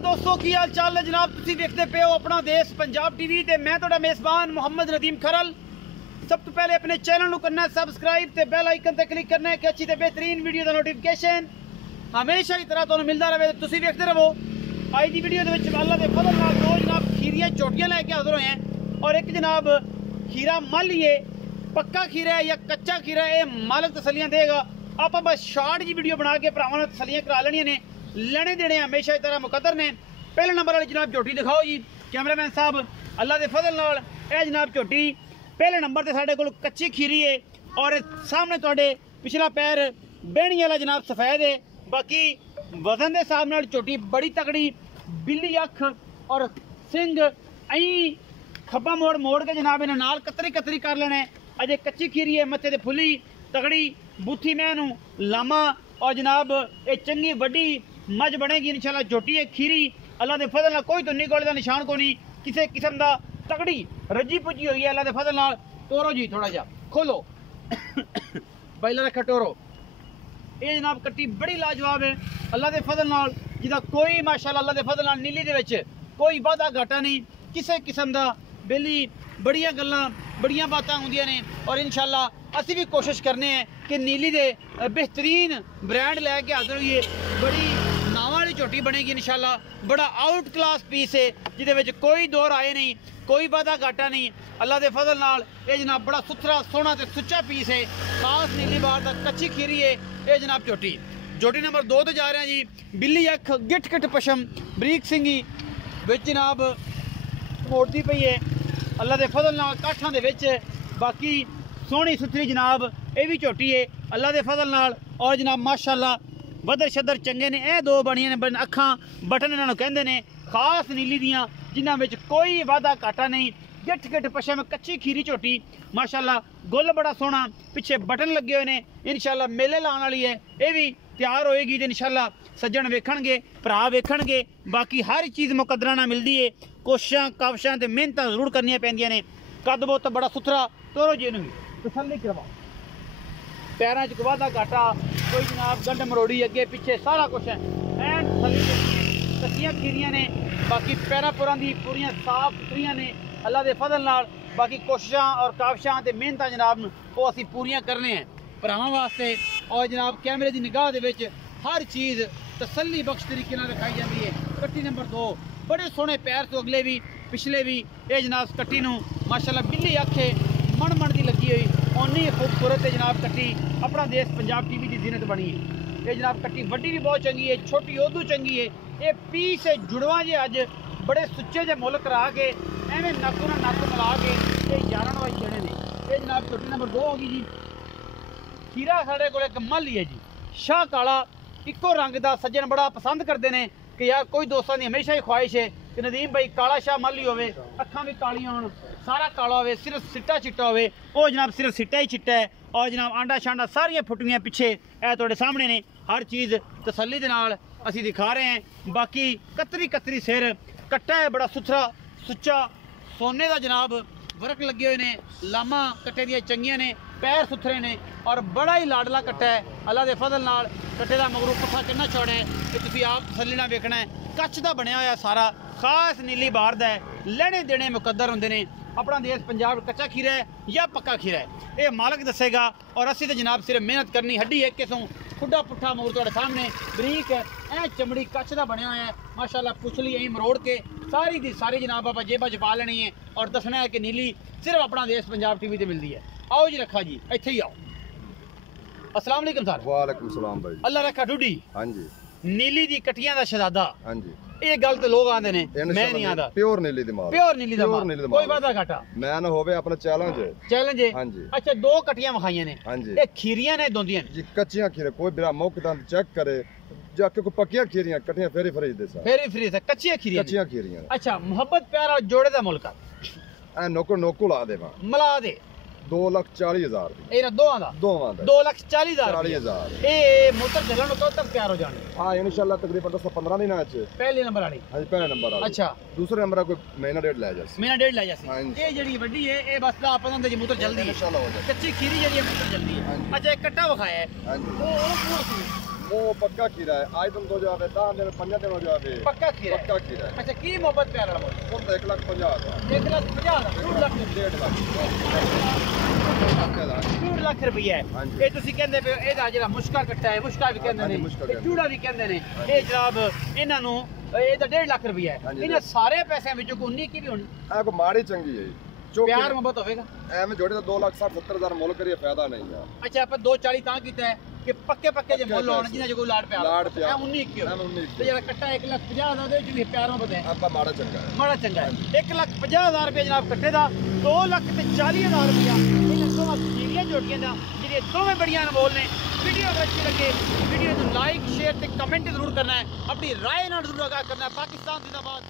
दोस्तों की हाल चाल है जनाब। तुसी देखते पे हो अपना देश पंजाब टीवी ते मैं तुहाडा मेज़बान मोहम्मद नदीम खरल। सब तो पहले अपने चैनल करना सबसक्राइब ते बेल आइकन ते क्लिक करना है कि अच्छी ते बेहतरीन वीडियो का नोटिफिकेशन हमेशा की तरह तुहानू मिलता रहे। तुसी देखते रहो। आज की वीडियो के अल्लाह के फजल नाल दो जनाब खीरियाँ चोटियाँ लैके हाजिर होए हैं और एक जनाब खीरा मल ही है, पक्का खीरा है या कच्चा खीरा है, मालिक तसलियाँ देगा। आप बस शॉर्ट जी वीडियो बना के भरावां तसलियाँ करा लेनियां ने, लेने देने हमेशा की तरह मुकद्दर ने। पहले नंबर वाली जनाब झोटी दिखाओ जी कैमरामैन साहब। अल्लाह के फजल नाल यह जनाब झोटी पहले नंबर से साढ़े कोल कच्ची खीरी है और सामने तुहाडे पिछला पैर बेहनी वाला जनाब सफेद है। बाकी वजन के हिसाब नाल झोटी बड़ी तगड़ी, बिल्ली अख और सिंग अई खब्बा मोड़ मोड़ के जनाब इन्हें नाल कतरी कतरी कर लेना है। अजे कच्ची खीरी है, मत्थे ते फुली तगड़ी बूथी मैनू लामा और जनाब ये चंगी वड्डी मज बनेगी इंशाल्लाह। झोटी है खीरी अल्लाह के फजल नाल कोई धुन्नी गोले का निशान को नहीं, किसी किस्म का तगड़ी रजी पुजी हुई है अल्लाह के फजल नाल। टोरो जी थोड़ा जा खोलो पहला रखा टोरो। ये जनाब कट्टी बड़ी लाजवाब है अल्लाह के फजल नाल, जिदा कोई माशाल्लाह अल्लाह के फजल नाल नीली दे विच कोई वाधा घाटा नहीं, किसी किस्म का बेली बड़िया गल्लां बड़िया बातें होंदियां ने। और इंशाल्लाह असी भी कोशिश करने हैं कि नीली दे बेहतरीन ब्रांड लैके हाजिर होइए। बड़ी नावां वाली झोटी बनेगी इंशाल्लाह। बड़ा आउट क्लास पीस है जिहदे विच कोई दो राय नहीं, कोई वादा घाटा नहीं अल्लाह के फजल नाल। ये जनाब बड़ा सुथरा सोहना ते सुच्चा पीस है, खास नीली बार का कच्ची खीरी है ये जनाब झोटी। झोटी नंबर 2 तो जा रहे हैं जी। बिल्ली अख गिट गिट पशम बरीक सिंगी विच जनाब मोड़ती पई है अल्लाह के फजल नाल काठां दे विच। बाकी सोहनी सुथरी जनाब ये भी झोटी है अल्लाह के फजल नाल। और जनाब माशाल्लाह बदर शदर चंगे ने। यह दो बनियां ने अखां बटन इन्होंने कहते हैं, खास नीली दियाँ जिन्हां विच कोई वादा घाटा नहीं। गिट गिट पशम कच्ची खीरी झोटी माशाल्लाह। गुल बड़ा सोहना, पिछे बटन लगे हुए हैं। इंशाल्लाह मेले लाने वाली है, ये भी तैयार होएगी तो इंशाल्लाह सज्जन वेखणगे, भरा वेखणगे। बाकी हर चीज़ मुकद्दरा नाल मिलती है। कोशिशां काविशां ते मेहनतां जरूर करनियां पैंदियां ने। कद बहुत बड़ा सुथरा तोरो जी नूं तसल्ली करवाओ। पैरां च वाधा घाटा कोई जनाब गंढ मरोड़ी अगे पिछे सारा कुछ है एन तसल्ली करनी। कच्चियां खीरियां ने, बाकी पैरां पुरां दी पूरियां साफ सुथरियां ने अल्लाह के फजल नाल। बाकी कोशिशां और काविशां ते मेहनतां जनाब वो असीं पूरियां करने हैं भरावां वास्ते। और जनाब कैमरे की निगाह दे विच हर चीज़ तसल्ली बख्श तरीके नाल रखाई जाती है। कट्टी नंबर 2 बड़े सोहने पैर तो अगले भी पिछले भी। ये जनाब कट्टी नूं माशाल्लाह बिल्ली अखे मन मन की लगी हुई उन्नी खूबसूरत है जनाब कट्टी। अपना देश पंजाब टीवी की जीनत बनी है। ये जनाब कट्टी वड्डी भी बहुत चंगी है, छोटी उदू चंगी है। ये पीस है जुड़वा जे अज बड़े सुच्चे जे मुल करा के एवें नक्क नाल नक्क मिला के ये 11 वाई जने ने। ये जनाब कट्टी नंबर 2 होगी जी। खीरा साढ़े को एक मल ही है जी, शाह काला इको रंग का। सज्जन बड़ा पसंद करते हैं कि यार कोई दोस्तों की हमेशा ही ख्वाहिश है कि नदीम भाई काला शाह मल ही होवे, अखां भी कालियां होण, सारा काला होवे, सिर्फ सिट्टा चिट्टा होवे। वो जनाब सिर्फ सिट्टा ही चिट्टा है। और जनाब आंडा शांडा सारियां फुटवियां पिछे ए तुहाडे सामने ने। हर चीज़ तसल्ली दे नाल असीं दिखा रहे हैं। बाकी कतरी कतरी सिर कट्टा है, बड़ा सुथरा सुच्चा सोने का जनाब वर्क लगे हुए ने। लामा कट्टे दियां चंगियां ने, पैर सुथरे ने और बड़ा ही लाडला कट्टा है अल्लाह के फजल नाल। कट्टे का मगरू पुट्ठा कितना चौड़ा है ये तुसीं आप तसल्ली नाल वेखना है। कच्छ का बनया होया सारा, खास नीली बार दा है। लेने देने मुकद्दर होंदे ने। अपना देश पंजाब कच्चा खीरा है या पक्का खीरा है ये मालिक दसेगा। और असीं तो जनाब सिर्फ मेहनत करनी। हड्डी एक किस्म खुड्डा पुट्ठा मगरू तुहाडे सामने बरीक है। ऐ चमड़ी कच्छ का बनया होया है माशाल्लाह। पुछली यहीं मरोड़ के सारी दी सारी जनाब आप जेबा च पा लेनी है और दसना है कि नीली सिर्फ अपना देश पंजाब टीवी ते मिलती है। आओ जी रखा जी इत्थे ही आओ। अस्सलाम वालेकुम सर। वालेकुम सलाम भाई। अल्लाह रखा डूडी। हाँ जी। नीली दी कटियां दा शहजादा। हाँ जी। ये गल तो लोग आंदे ने, मैं नहीं आंदा। प्योर नीली दी माल। प्योर नीली दा माल, कोई वादा घाटा मैं ना होवे अपना चैलेंज है। चैलेंज है। हाँ जी। अच्छा 2 कटियां विखाइयां ने। हाँ जी। ये खीरियां ने दोंदियां जी कच्चियां खीरे कोई बिरा मौके चेक करे जाके को पक्कियां खीरियां कटियां फेरी फ्रिज दे सा फेरी फ्री से कच्चियां खीरियां। कच्चियां खीरियां। अच्छा मोहब्बत प्यार और जोड़े दा मुल्क ए नोको नोको ला दे वा मला दे 2,40,000 ए ना दोवां दा 2,40,000 40,000 ए मोटर चलन तो तक तैयार हो जाने। हां इंशाल्लाह तकरीबन 10-15 दिन आज पहले नंबर वाली। हां पहले नंबर वाली। अच्छा दूसरे नंबर कोई महीना डेढ़ ले जासी। महीना डेढ़ ले जासी। ये जेडी वड्डी है ए बस 10-15 दिन मोटर जल्दी है इंशाल्लाह हो जाए। कच्ची खीरी जेडी मोटर जल्दी है। अच्छा एक कट्टा विखाया है। हां जी। ओ वो पक्का खीरा है। आज तुम 2 जावे 10 दिन 5 दिन हो जावे पक्का खीरा है। पक्का खीरा है। अच्छा की मोहब्बत प्यार वाला मुल वो तो 1,50,000 1,50,000 2 ਲੱਖ 1.5 ਲੱਖ 2 ਲੱਖ ਰੁਪਈਆ ਹੈ। ਹਾਂਜੀ। ਇਹ ਤੁਸੀਂ ਕਹਿੰਦੇ ਪਏ ਹੋ, ਇਹਦਾ ਜਿਹੜਾ ਮੁਸ਼ਕਾ ਕੱਟਾ ਹੈ, ਮੁਸ਼ਕਾ ਵੀ ਕਹਿੰਦੇ ਹਾਂਜੀ, ਨੇ ਮੁਸ਼ਕਾ ਤੇ ਕਹਿੰਦੇ। ਚੂੜਾ ਵੀ ਕਹਿੰਦੇ ਨੇ, ਇਹ ਜਨਾਬ ਇਹਨਾਂ ਨੂੰ ਇਹਦਾ 1.5 ਲੱਖ ਰੁਪਈਆ ਹੈ। ਹਾਂਜੀ, ਇਹਨਾਂ ਸਾਰੇ ਪੈਸਿਆਂ ਵਿੱਚੋਂ ਕੋਈ 19 ਕੀ ਵੀ ਹੋਣੀ ਆ ਕੋ ਮਾੜੀ ਚੰਗੀ ਹੈ ਚੋਕੇ ਪਿਆਰ ਮੁਹੱਬਤ ਹੋਵੇਗਾ। ਐਵੇਂ ਜੋੜੇ ਦਾ 2,60,70,000 ਮੁੱਲ ਕਰੀਏ ਫਾਇਦਾ ਨਹੀਂ ਆ। ਅੱਛਾ ਆਪਾਂ 240 ਤਾਂ ਕੀਤਾ ਹੈ ਕਿ ਪੱਕੇ ਜੇ ਮੁੱਲ ਹੋਣ ਜਿਨ੍ਹਾਂ 'ਚ ਕੋਈ ਲਾੜ ਪਿਆਰ ਲਾੜ ਪਿਆਰ। ਇਹ 19 ਕੀ ਐਵੇਂ 19 ਤੇ ਜਿਹੜਾ ਕੱਟਾ 1,50,000 ਦਾ ਉਹਦੇ 'ਚ ਵੀ ਪਿਆਰ ਮੁਹੱਬਤ ਹੈ। ਆਪਾਂ ਮਾੜਾ ਚੰਗਾ ਹੈ। ਬੜਾ ਚੰਗਾ ਹੈ। 1,50,000 ਰੁਪਏ ਜਨਾਬ ਕੱਟੇ ਦਾ, 2,40,000 ਰੁਪਇਆ ਇਹਨਾਂ ਦੋਵਾਂ ਜੀਰੀਆਂ ਜੋਟੀਆਂ ਦਾ, ਜਿਹੜੀਆਂ ਦੋਵੇਂ ਬੜੀਆਂ ਅਨਮੋਲ ਨੇ। ਵੀਡੀਓ ਅਗਰ ਅੱਛੀ ਲੱਗੇ ਵੀਡੀਓ ਨੂੰ ਲਾਈਕ ਸ਼ੇਅਰ ਤੇ ਕਮੈਂਟ ਜ਼ਰੂਰ ਕਰਨਾ ਹੈ, ਆਪਣੀ ਰਾਏ ਨਾਲ ਜ਼ਰੂਰ ਆਗਾਹ ਕਰਨਾ ਹੈ। ਪਾਕਿਸਤਾਨ ਜ਼ਿੰਦਾਬਾਦ।